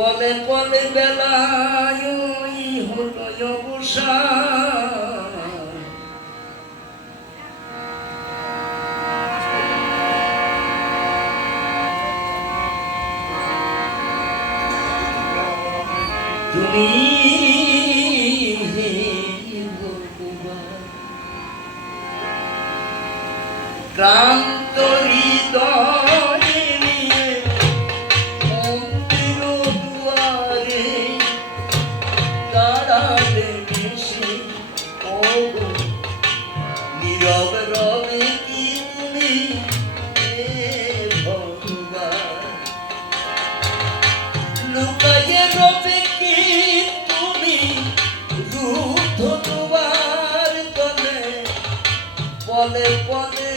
পলে পলে বেলায় হলো অবসান তুমি ক্লান্ত হৃদয় নিয়ে মন্দির দুয়ারে দাঁড়ালে এসে নীরব রবে কি তুমি ভগবান লুকাইয়ে রবে কি তুমি রুদ্ধ দুয়ার তলে পলে পলে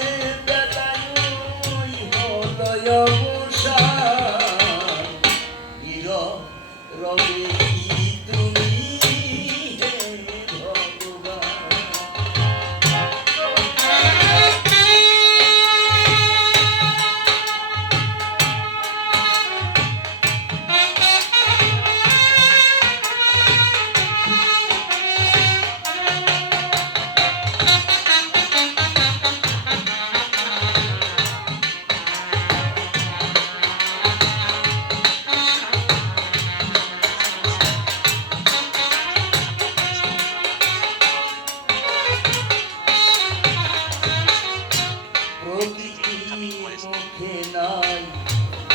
মুখে নাই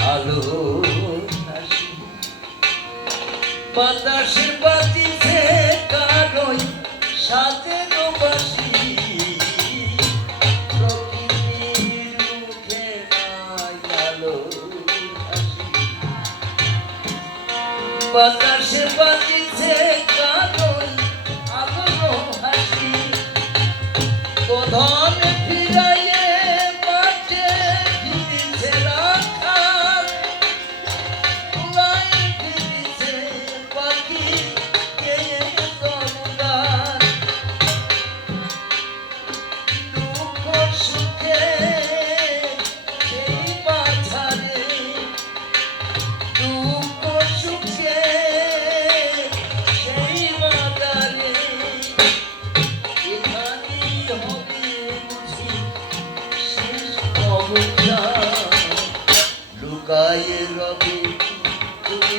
আলো হাসি বাতাসে বাজিছে কারই সাজের বাসি প্রকৃতির মুখে নাই আলো হাসি বাতাসে বাজিছে কারই আলো হাসি কোধন ফিরাইয়ে লুকায়ে রবে তুমি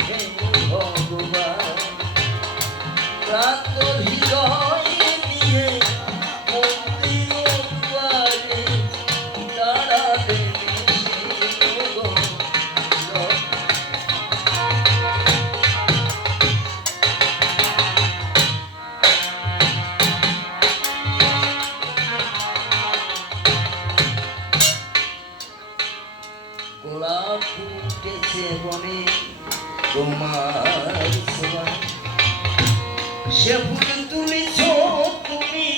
হে ভগবান ক্লান্ত হৃদয় নিয়ে মন্দির দুয়ারে দাঁড়ালে গোলাপ ফুটেছে বনে তোমার ছোঁয়া সে ফুল তুলেছ তুমি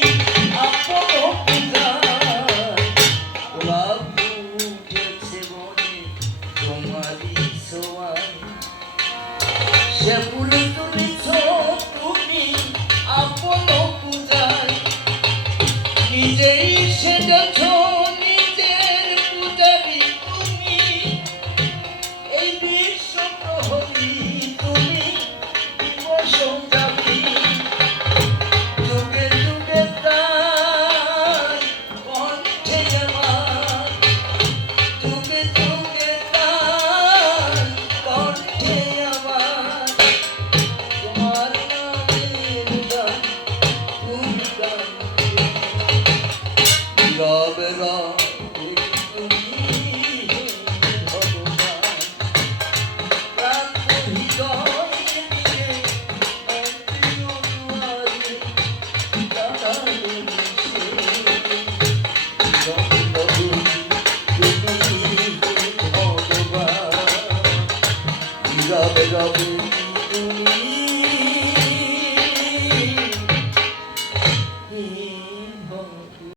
আপন পূজায় গোলাপ ফুটেছে বনে তোমারই ছোঁয়া সে ফুল তুলেছ তুমি আপন পূজায় নিজেই সেজেছ Love it.